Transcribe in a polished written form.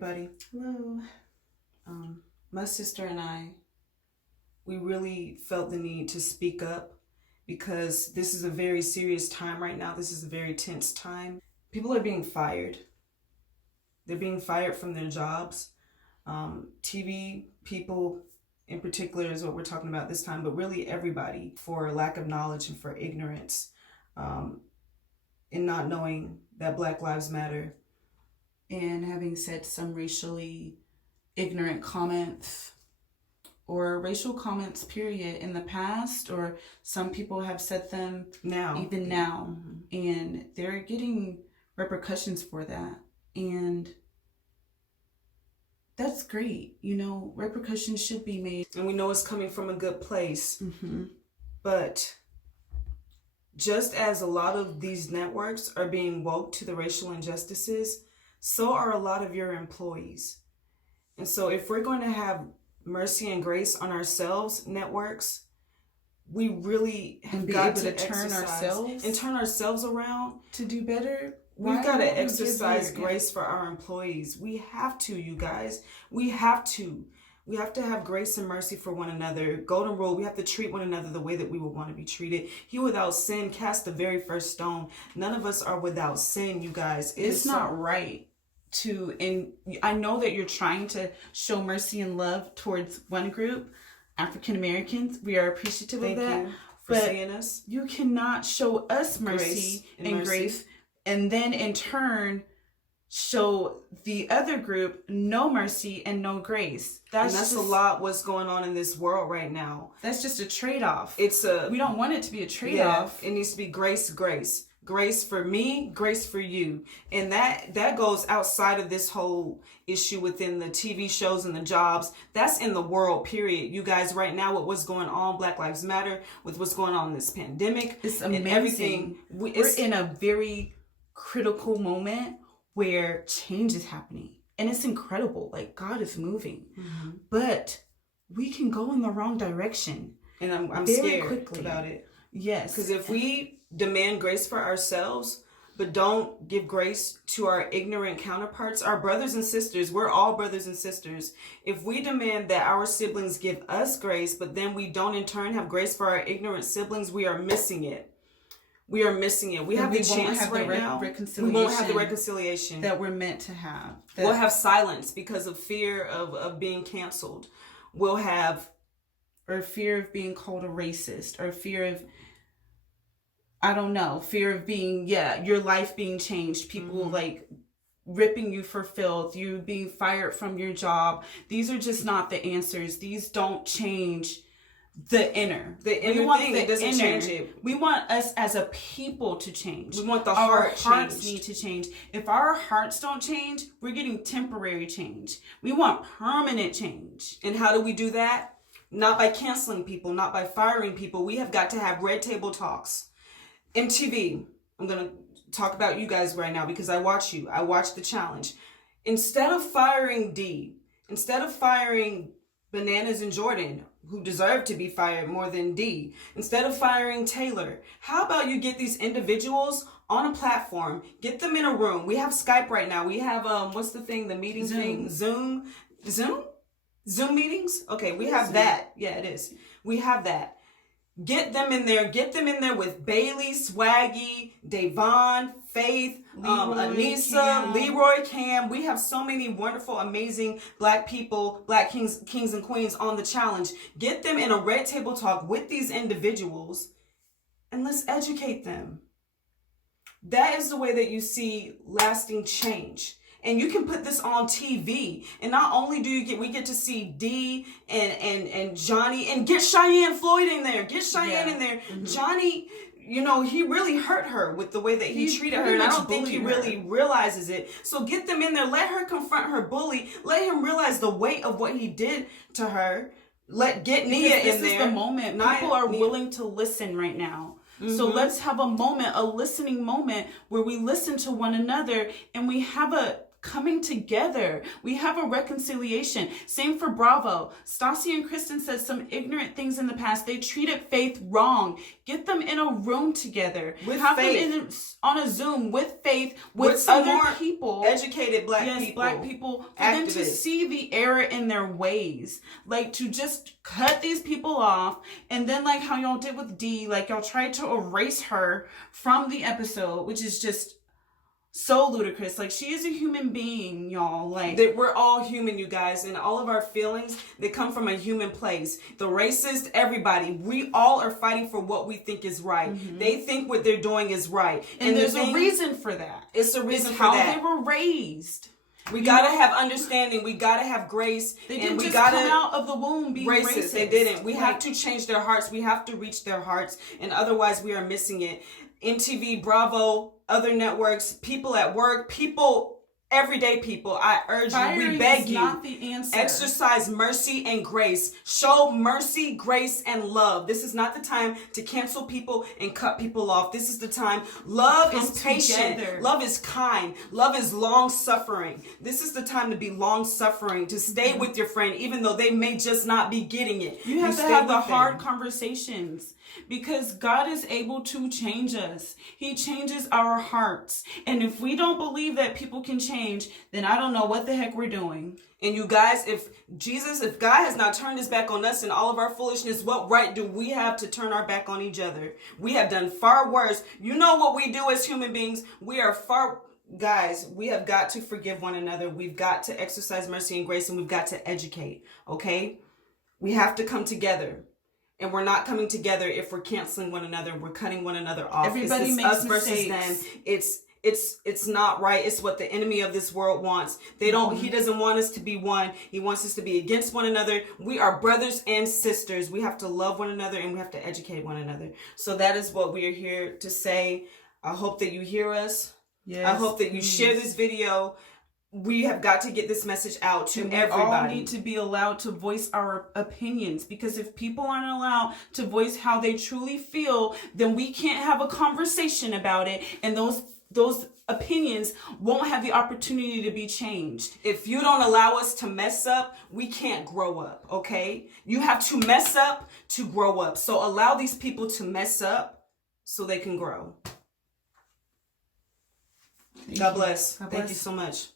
everybody. Hello. My sister and I, we really felt the need to speak up because this is a very serious time right now. This is a very tense time. People are being fired. They're being fired from their jobs. TV people in particular is what we're talking about this time, but really everybody, for lack of knowledge and for ignorance, in not knowing that Black Lives Matter. And having said some racially ignorant comments or racial comments, period, in the past, or some people have said them now. And they're getting repercussions for that. And that's great. You know, repercussions should be made. And we know it's coming from a good place. But just as a lot of these networks are being woke to the racial injustices, so are a lot of your employees. And so if we're going to have mercy and grace on ourselves, networks, we really have got to turn ourselves around to do better. We've got to exercise grace for our employees. We have to, you guys. We have to. We have to have grace and mercy for one another. Golden rule, we have to treat one another the way that we would want to be treated. He without sin cast the very first stone. None of us are without sin, you guys. It's not right to, and I know that you're trying to show mercy and love towards one group, African Americans. We are appreciative of that. Thank you for seeing us. You cannot show us mercy and grace, and then in turn show the other group no mercy and no grace. That's a lot what's going on in this world right now. That's just a trade-off. We don't want it to be a trade-off. It needs to be grace. Grace for me, grace for you. And that goes outside of this whole issue within the TV shows and the jobs. That's in the world, period. You guys, right now, with what's going on, Black Lives Matter, with what's going on in this pandemic. It's amazing. And everything. We're in a very critical moment where change is happening. And it's incredible. Like, God is moving. But we can go in the wrong direction. And I'm scared about it. Yes. Because if we demand grace for ourselves, but don't give grace to our ignorant counterparts, our brothers and sisters, we're all brothers and sisters. If we demand that our siblings give us grace, but then we don't in turn have grace for our ignorant siblings, we are missing it. We are missing it. We have the chance right now. We won't have the reconciliation that we're meant to have. We'll have silence because of fear of being canceled. We'll have... Or fear of being called a racist. Or fear of... I don't know. Fear of being... your life being changed. People like ripping you for filth. You being fired from your job. These are just not the answers. These don't change... The inner thing, it doesn't change it. We want us as a people to change. We want our hearts need to change. If our hearts don't change, we're getting temporary change. We want permanent change. And how do we do that? Not by canceling people, not by firing people. We have got to have red table talks. MTV, I'm going to talk about you guys right now because I watch you. I watch The Challenge. Instead of firing D, instead of firing Bananas and Jordan, who deserve to be fired more than D, instead of firing Taylor, how about you get these individuals on a platform, get them in a room. We have Skype right now. We have, what's the thing, the meeting thing? Zoom meetings? Okay, we have that. Yeah, it is. We have that. Get them in there. Get them in there with Bailey, Swaggy, Davon, Faith, Anissa, Leroy, Cam. We have so many wonderful, amazing Black people, Black kings and queens on The Challenge. Get them in a red table talk with these individuals and let's educate them. That is the way that you see lasting change. And you can put this on TV. And not only do we get to see D and Johnny, and get Cheyenne Floyd in there. Get Cheyenne in there. Johnny, you know, he really hurt her with the way that he treated her. And I don't think he really realizes it. So get them in there. Let her confront her bully. Let him realize the weight of what he did to her. Get Nia in there. This is the moment. People are willing to listen right now. So let's have a listening moment where we listen to one another and we have a coming together. We have a reconciliation. Same for Bravo. Stassi and Kristen said some ignorant things in the past. They treated Faith wrong. Get them in a room together. Have Faith. them on a Zoom with Faith, with some other more people. Educated black people. Yes, black people. For them to see the error in their ways. Like, to just cut these people off. And then, like how y'all did with Dee, like y'all tried to erase her from the episode, which is just so ludicrous. Like, she is a human being, y'all. Like, that we're all human, you guys, and all of our feelings, they come from a human place. The racist, everybody, we all are fighting for what we think is right. They think what they're doing is right, and there's a reason for that. It's a reason for how that. They were raised. We gotta have understanding. We gotta have grace. They didn't just come out of the womb being racist. They didn't. We have to change their hearts. We have to reach their hearts, and otherwise we are missing it. MTV, Bravo, other networks, people at work, people, everyday people, I urge you, we beg you, not the answer. Exercise mercy and grace. Show mercy, grace, and love. This is not the time to cancel people and cut people off. This is the time. Love is patient. Together. Love is kind. Love is long-suffering. This is the time to be long-suffering, to stay with your friend, even though they may just not be getting it. You have to have the hard conversations. Because God is able to change us. He changes our hearts. And if we don't believe that people can change, then I don't know what the heck we're doing. And you guys, if God has not turned his back on us and all of our foolishness, what right do we have to turn our back on each other? We have done far worse. You know what we do as human beings? Guys, we have got to forgive one another. We've got to exercise mercy and grace, and we've got to educate, okay? We have to come together. And we're not coming together if we're canceling one another. We're cutting one another off. Everybody makes us mistakes. Versus them. It's not right. It's what the enemy of this world wants. He doesn't want us to be one. He wants us to be against one another. We are brothers and sisters. We have to love one another, and we have to educate one another. So that is what we are here to say. I hope that you hear us. Yes, I hope that you share this video. We have got to get this message out to everybody. We all need to be allowed to voice our opinions, because if people aren't allowed to voice how they truly feel, then we can't have a conversation about it, and those opinions won't have the opportunity to be changed. If you don't allow us to mess up, we can't grow up, okay? You have to mess up to grow up. So allow these people to mess up so they can grow. God bless. Thank you so much.